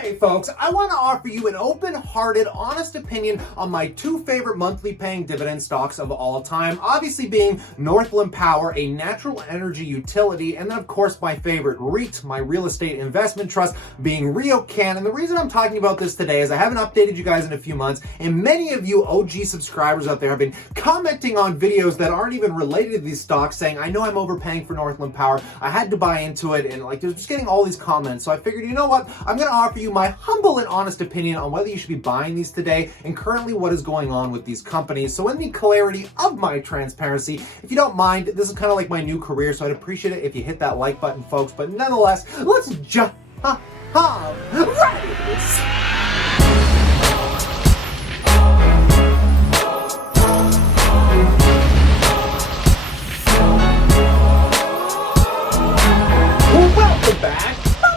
Hey folks, I want to offer you an open-hearted, honest opinion on my two favorite monthly paying dividend stocks of all time, obviously being Northland Power, a natural energy utility, and then of course my favorite REIT, my real estate investment trust, being Riocan. And the reason I'm talking about this today is I haven't updated you guys in a few months, and many of you OG subscribers out there have been commenting on videos that aren't even related to these stocks saying, I know I'm overpaying for Northland Power, I had to buy into it, and like, they're just getting all these comments. So I figured, you know what, I'm going to offer you my humble and honest opinion on whether you should be buying these today and currently what is going on with these companies. So in the clarity of my transparency, if you don't mind, this is kind of like my new career, so I'd appreciate it if you hit that like button, folks. But nonetheless, let's jump right into this. Welcome back,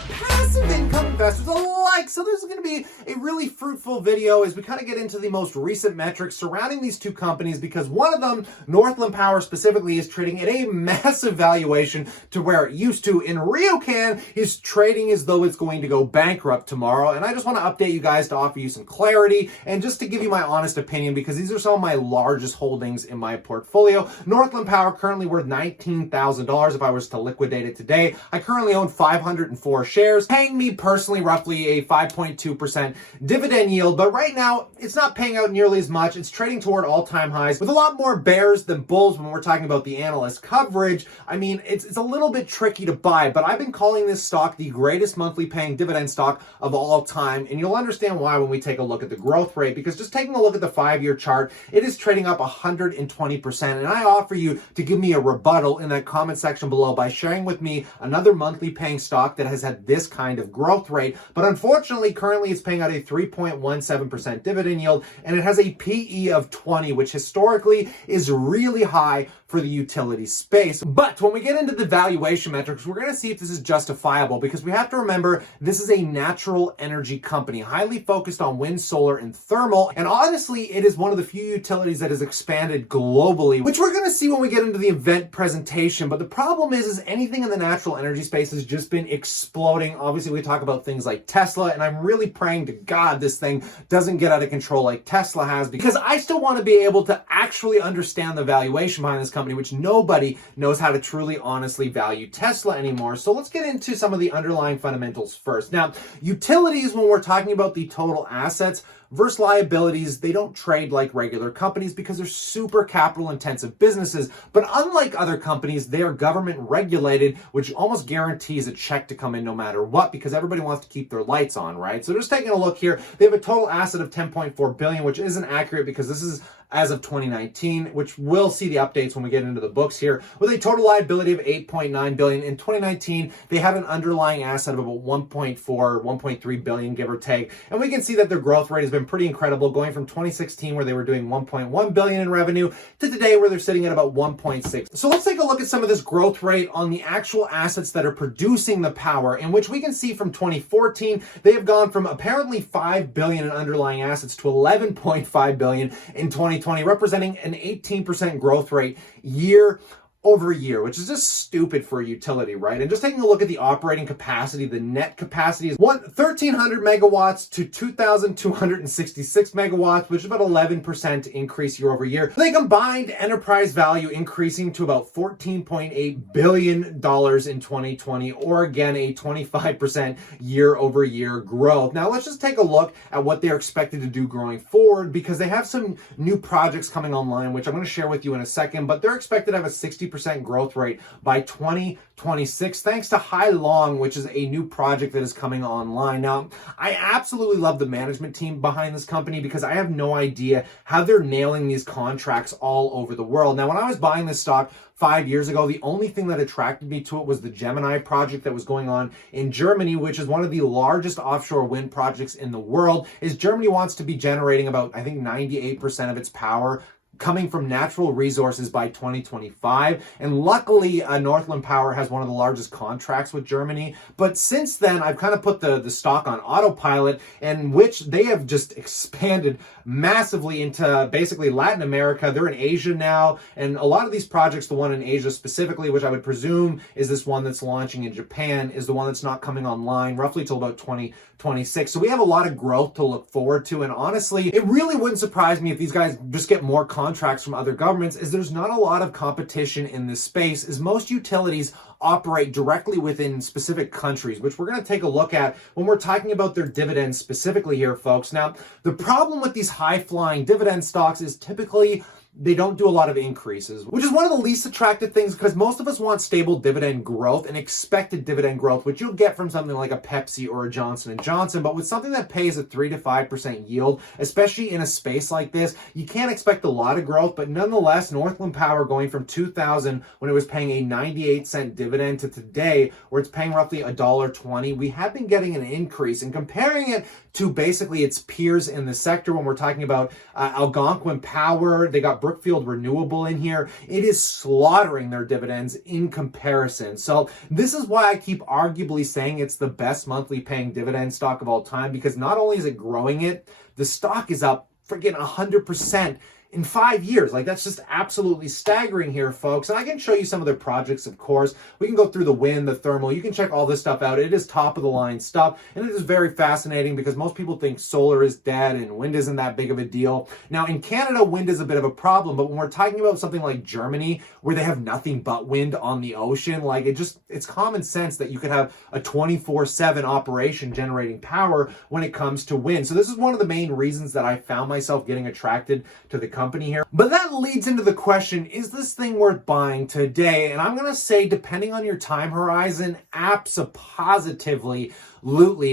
passive income investors alike. So this is going to be a really fruitful video as we kind of get into the most recent metrics surrounding these two companies, because one of them, Northland Power specifically, is trading at a massive valuation to where it used to. In Riocan is trading as though it's going to go bankrupt tomorrow. And I just want to update you guys to offer you some clarity and just to give you my honest opinion, because these are some of my largest holdings in my portfolio. Northland Power currently worth $19,000 if I was to liquidate it today. I currently own 504 shares, paying me personally roughly a 5.2% dividend yield, but right now it's not paying out nearly as much. It's trading toward all-time highs with a lot more bears than bulls when we're talking about the analyst coverage. I mean, it's a little bit tricky to buy, but I've been calling this stock the greatest monthly paying dividend stock of all time, and you'll understand why when we take a look at the growth rate, because just taking a look at the 5-year chart, it is trading up 120%, and I offer you to give me a rebuttal in that comment section below by sharing with me another monthly paying stock that has had this kind of growth rate. But unfortunately, currently it's paying out a 3.17% dividend yield, and it has a PE of 20, which historically is really high for the utility space. But when we get into the valuation metrics, we're going to see if this is justifiable, because we have to remember this is a natural energy company, highly focused on wind, solar, and thermal. And honestly, it is one of the few utilities that has expanded globally, which we're going to see when we get into the event presentation. But the problem is anything in the natural energy space has just been exploding. Obviously, we talk about things like Tesla, and I'm really praying to God this thing doesn't get out of control like Tesla has, because I still want to be able to actually understand the valuation behind this company, which nobody knows how to truly honestly value Tesla anymore. So let's get into some of the underlying fundamentals first. Now, utilities, when we're talking about the total assets versus liabilities, they don't trade like regular companies because they're super capital intensive businesses. But unlike other companies, they are government regulated, which almost guarantees a check to come in no matter what, because everybody wants to keep their lights on, right? So just taking a look here, they have a total asset of 10.4 billion, which isn't accurate because this is as of 2019, which we'll see the updates when we get into the books here, with a total liability of 8.9 billion. In 2019, they had an underlying asset of about 1.3 billion, give or take. And we can see that their growth rate has been pretty incredible, going from 2016, where they were doing 1.1 billion in revenue, to today, where they're sitting at about 1.6. So let's take a look at some of this growth rate on the actual assets that are producing the power, in which we can see from 2014, they have gone from apparently 5 billion in underlying assets to 11.5 billion in 2020, representing an 18% growth rate year over year, which is just stupid for a utility, right? And just taking a look at the operating capacity, the net capacity is 1,300 megawatts to 2,266 megawatts, which is about 11% increase year over year. The combined enterprise value increasing to about $14.8 billion in 2020, or again, a 25% year over year growth. Now, let's just take a look at what they're expected to do going forward, because they have some new projects coming online, which I'm going to share with you in a second, but they're expected to have a 60% growth rate by 2026, thanks to Hai Long, which is a new project that is coming online. Now, I absolutely love the management team behind this company, because I have no idea how they're nailing these contracts all over the world. Now, when I was buying this stock 5 years ago, the only thing that attracted me to it was the Gemini project that was going on in Germany, which is one of the largest offshore wind projects in the world. Germany wants to be generating about, I think, 98% of its power coming from natural resources by 2025. And luckily, Northland Power has one of the largest contracts with Germany. But since then, I've kind of put the stock on autopilot, in which they have just expanded massively into basically Latin America. They're in Asia now. And a lot of these projects, the one in Asia specifically, which I would presume is this one that's launching in Japan, is the one that's not coming online roughly till about 2026. So we have a lot of growth to look forward to. And honestly, it really wouldn't surprise me if these guys just get more contracts from other governments, as there's not a lot of competition in this space, as most utilities operate directly within specific countries, which we're going to take a look at when we're talking about their dividends specifically here, folks. Now, the problem with these high-flying dividend stocks is typically they don't do a lot of increases, which is one of the least attractive things, because most of us want stable dividend growth and expected dividend growth, which you'll get from something like a Pepsi or a Johnson & Johnson. But with something that pays a 3 to 5% yield, especially in a space like this, you can't expect a lot of growth. But nonetheless, Northland Power going from 2000, when it was paying a 98-cent dividend, to today, where it's paying roughly $1.20, we have been getting an increase. And comparing it to basically its peers in the sector, when we're talking about Algonquin Power, they got Brookfield Renewable in here, it is slaughtering their dividends in comparison. So this is why I keep arguably saying it's the best monthly paying dividend stock of all time, because not only is it growing it, the stock is up freaking 100% in 5 years. Like, that's just absolutely staggering here, folks. And I can show you some of their projects, of course. We can go through the wind, the thermal. You can check all this stuff out. It is top of the line stuff. And it is very fascinating, because most people think solar is dead and wind isn't that big of a deal. Now, in Canada, wind is a bit of a problem. But when we're talking about something like Germany, where they have nothing but wind on the ocean, like, it's common sense that you could have a 24/7 operation generating power when it comes to wind. So this is one of the main reasons that I found myself getting attracted to the company here. But that leads into the question, is this thing worth buying today? And I'm going to say, depending on your time horizon, absolutely.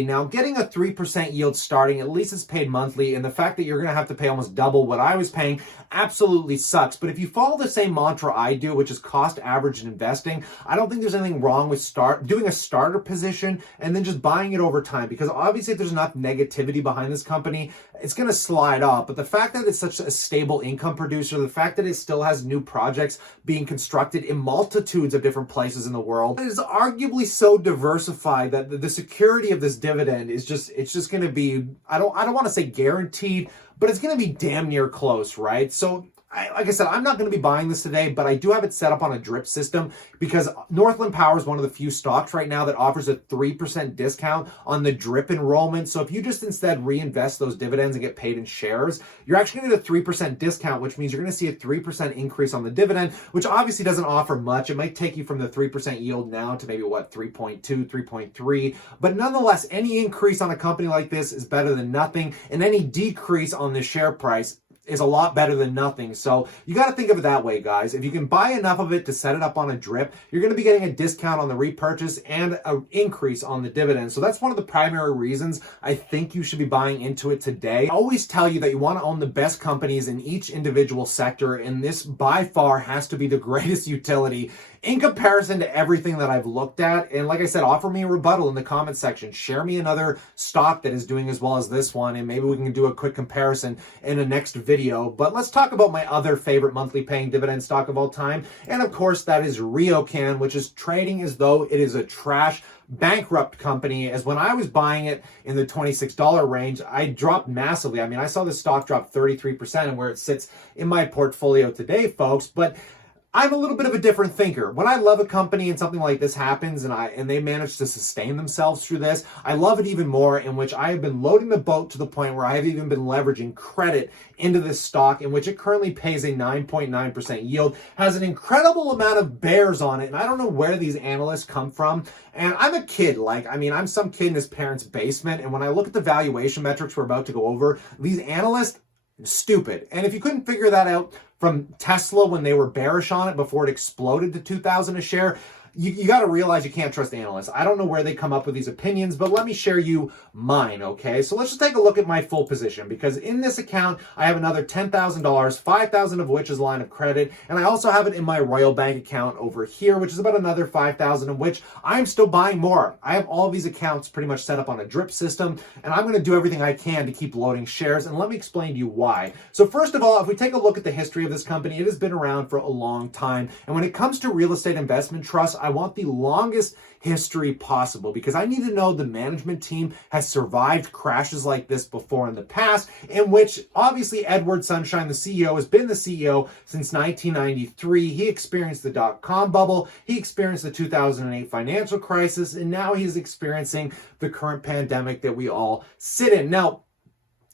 Now, getting a 3% yield starting, at least it's paid monthly, and the fact that you're going to have to pay almost double what I was paying absolutely sucks. But if you follow the same mantra I do, which is cost average in investing, I don't think there's anything wrong with doing a starter position and then just buying it over time, because obviously if there's enough negativity behind this company, it's going to slide off. But the fact that it's such a stable income producer, the fact that it still has new projects being constructed in multitudes of different places in the world, it is arguably so diversified that the security of this dividend is it's just going to be, I don't want to say guaranteed, but it's going to be damn near close, right? So like I said, I'm not going to be buying this today, but I do have it set up on a drip system, because Northland Power is one of the few stocks right now that offers a 3% discount on the drip enrollment. So if you just instead reinvest those dividends and get paid in shares, you're actually going to get a 3% discount, which means you're going to see a 3% increase on the dividend, which obviously doesn't offer much. It might take you from the 3% yield now to maybe 3.2, 3.3. But nonetheless, any increase on a company like this is better than nothing, and any decrease on the share price is a lot better than nothing. So you got to think of it that way, guys. If you can buy enough of it to set it up on a drip, you're going to be getting a discount on the repurchase and an increase on the dividend. So that's one of the primary reasons I think you should be buying into it today. I always tell you that you want to own the best companies in each individual sector, and this by far has to be the greatest utility in comparison to everything that I've looked at. And like I said, offer me a rebuttal in the comment section. Share me another stock that is doing as well as this one, and maybe we can do a quick comparison in the next video. But let's talk about my other favorite monthly paying dividend stock of all time. And of course, that is Riocan, which is trading as though it is a trash bankrupt company, as when I was buying it in the $26 range, I dropped massively. I mean, I saw the stock drop 33%, and where it sits in my portfolio today, folks. But I'm a little bit of a different thinker. When I love a company and something like this happens and they manage to sustain themselves through this, I love it even more, in which I have been loading the boat to the point where I've even been leveraging credit into this stock, in which it currently pays a 9.9% yield, has an incredible amount of bears on it, and I don't know where these analysts come from. And I'm a kid, I'm some kid in his parents' basement, and when I look at the valuation metrics we're about to go over, these analysts, stupid. And if you couldn't figure that out from Tesla when they were bearish on it before it exploded to 2,000 a share, you got to realize you can't trust analysts. I don't know where they come up with these opinions, but let me share you mine, okay? So let's just take a look at my full position, because in this account, I have another $10,000, $5,000 of which is line of credit, and I also have it in my Royal Bank account over here, which is about another $5,000, of which I'm still buying more. I have all of these accounts pretty much set up on a drip system, and I'm going to do everything I can to keep loading shares, and let me explain to you why. So first of all, if we take a look at the history of this company, it has been around for a long time, and when it comes to real estate investment trusts, I want the longest history possible, because I need to know the management team has survived crashes like this before in the past, in which obviously Edward Sunshine, the CEO, has been the CEO since 1993. He experienced the dot-com bubble, he experienced the 2008 financial crisis, and now he's experiencing the current pandemic that we all sit in. Now,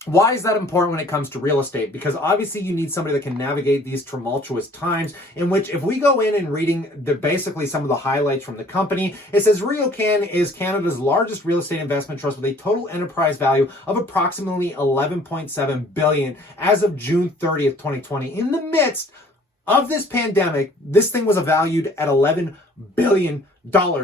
why is that important when it comes to real estate? Because obviously you need somebody that can navigate these tumultuous times, in which if we go in and reading basically some of the highlights from the company, it says Riocan is Canada's largest real estate investment trust with a total enterprise value of approximately $11.7 billion as of June 30th, 2020. In the midst of this pandemic, this thing was valued at $11 billion,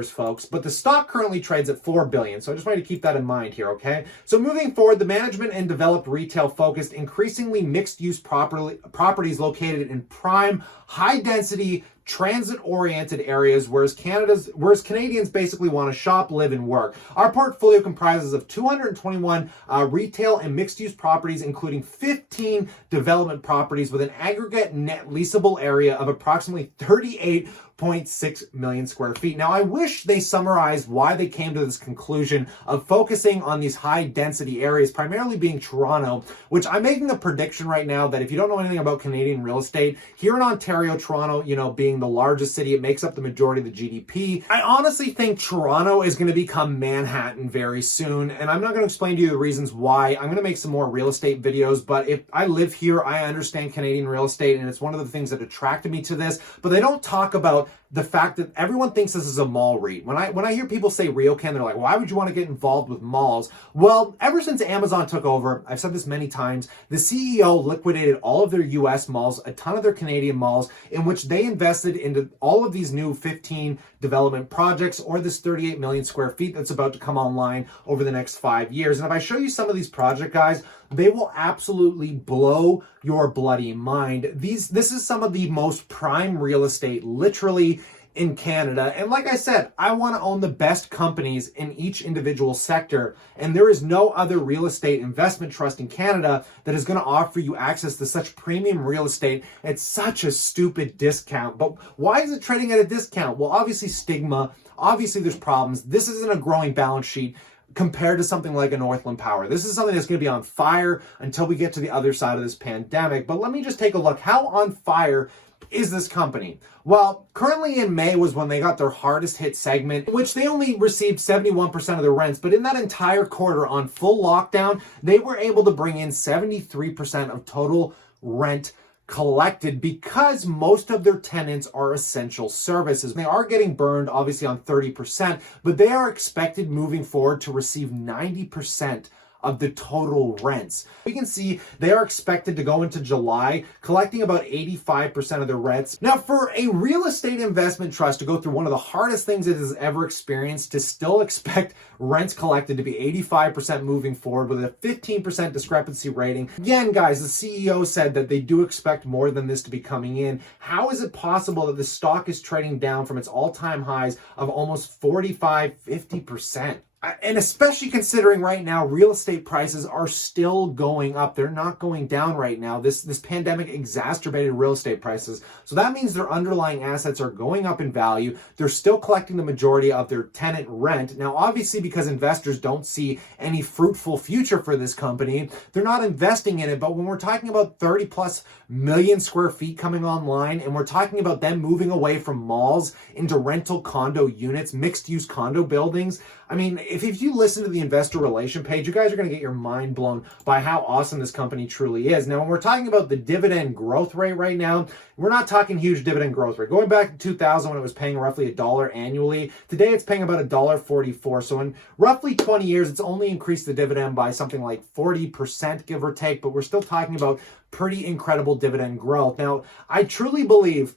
folks, but the stock currently trades at $4 billion. So I just wanted to keep that in mind here, okay? So moving forward, the management and developed retail-focused, increasingly mixed-use properties located in prime, high-density, transit-oriented areas, whereas Canadians basically want to shop, live, and work. Our portfolio comprises of 221 retail and mixed-use properties, including 15 development properties with an aggregate net leasable area of approximately 38.6 million square feet. Now, I wish they summarized why they came to this conclusion of focusing on these high-density areas, primarily being Toronto, which I'm making a prediction right now that if you don't know anything about Canadian real estate, here in Ontario, Toronto, being the largest city, it makes up the majority of the GDP. I honestly think Toronto is going to become Manhattan very soon, and I'm not going to explain to you the reasons why. I'm going to make some more real estate videos, but if I live here, I understand Canadian real estate, and it's one of the things that attracted me to this, but they don't talk about the fact that everyone thinks this is a mall REIT. When I hear people say Riocan, they're like, why would you want to get involved with malls? Well, ever since Amazon took over, I've said this many times, the CEO liquidated all of their US malls, a ton of their Canadian malls, in which they invested into all of these new 15 development projects, or this 38 million square feet that's about to come online over the next 5 years. And if I show you some of these project guys, they will absolutely blow your bloody mind. This is some of the most prime real estate, literally, in Canada. And like I said, I want to own the best companies in each individual sector. And there is no other real estate investment trust in Canada that is going to offer you access to such premium real estate at such a stupid discount. But why is it trading at a discount? Well, obviously stigma. Obviously there's problems. This isn't a growing balance sheet compared to something like a Northland Power. This is something that's going to be on fire until we get to the other side of this pandemic. But let me just take a look. How on fire is this company? Well, currently in May was when they got their hardest hit segment, in which they only received 71% of their rents. But in that entire quarter on full lockdown, they were able to bring in 73% of total rent collected, because most of their tenants are essential services. They are getting burned obviously on 30%, but they are expected moving forward to receive 90% of the total rents. We can see they are expected to go into July collecting about 85% of the rents. Now, for a real estate investment trust to go through one of the hardest things it has ever experienced, to still expect rents collected to be 85% moving forward with a 15% discrepancy rating. Again, guys, the CEO said that they do expect more than this to be coming in. How is it possible that the stock is trading down from its all-time highs of almost 45-50%? And especially considering right now, real estate prices are still going up. They're not going down right now. This pandemic exacerbated real estate prices. So that means their underlying assets are going up in value. They're still collecting the majority of their tenant rent. Now, obviously, because investors don't see any fruitful future for this company, they're not investing in it. But when we're talking about 30 plus million square feet coming online, and we're talking about them moving away from malls into rental condo units, mixed use condo buildings, I mean, if you listen to the investor relation page, you guys are going to get your mind blown by how awesome this company truly is. Now, when we're talking about the dividend growth rate right now, we're not talking huge dividend growth rate. Going back to 2000 when it was paying roughly $1 annually, today it's paying about $1.44. So in roughly 20 years, it's only increased the dividend by something like 40%, give or take, but we're still talking about pretty incredible dividend growth. Now, I truly believe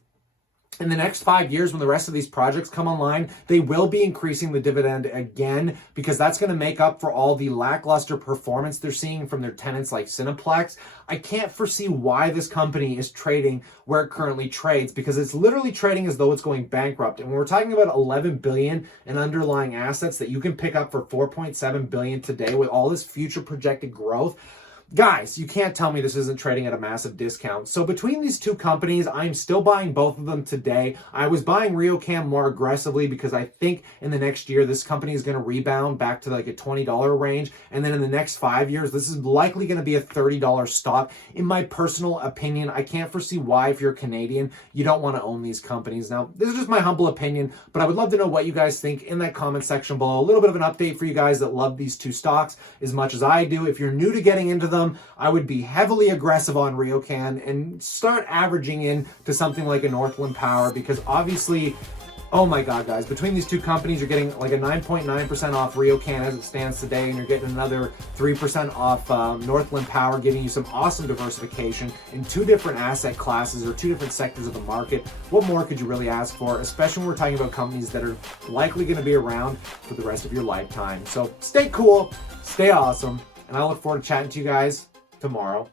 in the next 5 years, when the rest of these projects come online, they will be increasing the dividend again, because that's going to make up for all the lackluster performance they're seeing from their tenants like Cineplex. I can't foresee why this company is trading where it currently trades, because it's literally trading as though it's going bankrupt. And when we're talking about 11 billion in underlying assets that you can pick up for 4.7 billion today with all this future projected growth, guys, you can't tell me this isn't trading at a massive discount. So between these two companies, I'm still buying both of them today. I was buying Riocan more aggressively because I think in the next year, this company is going to rebound back to like a $20 range. And then in the next 5 years, this is likely going to be a $30 stock. In my personal opinion, I can't foresee why, if you're Canadian, you don't want to own these companies. Now, this is just my humble opinion, but I would love to know what you guys think in that comment section below. A little bit of an update for you guys that love these two stocks as much as I do. If you're new to getting into them, I would be heavily aggressive on Riocan and start averaging in to something like a Northland Power, because obviously, oh my God, guys, between these two companies, you're getting like a 9.9% off Riocan as it stands today, and you're getting another 3% off Northland Power, giving you some awesome diversification in two different asset classes or two different sectors of the market. What more could you really ask for, especially when we're talking about companies that are likely going to be around for the rest of your lifetime? So stay cool, stay awesome, and I look forward to chatting to you guys tomorrow.